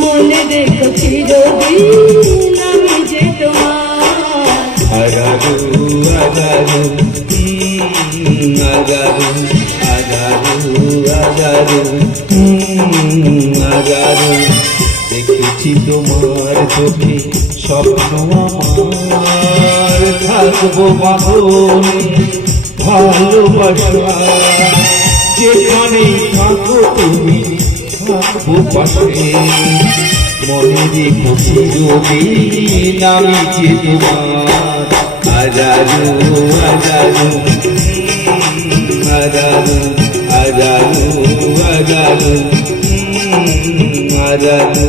মনে দেখো চিরদিন আমি যে তোমার আগারু আগারু আগারু আগারু আগারু আগারু দেখেছি তোমার চোখে স্বপ্ন আমার থাকবো বাঁধনে ভালোবাসা যেখানে থাকো তুমি থাকবো পাশে মনে রেখো চিরদিন আমি যে তোমার আজারু আজারু আজারু আজারু আজারু আজারু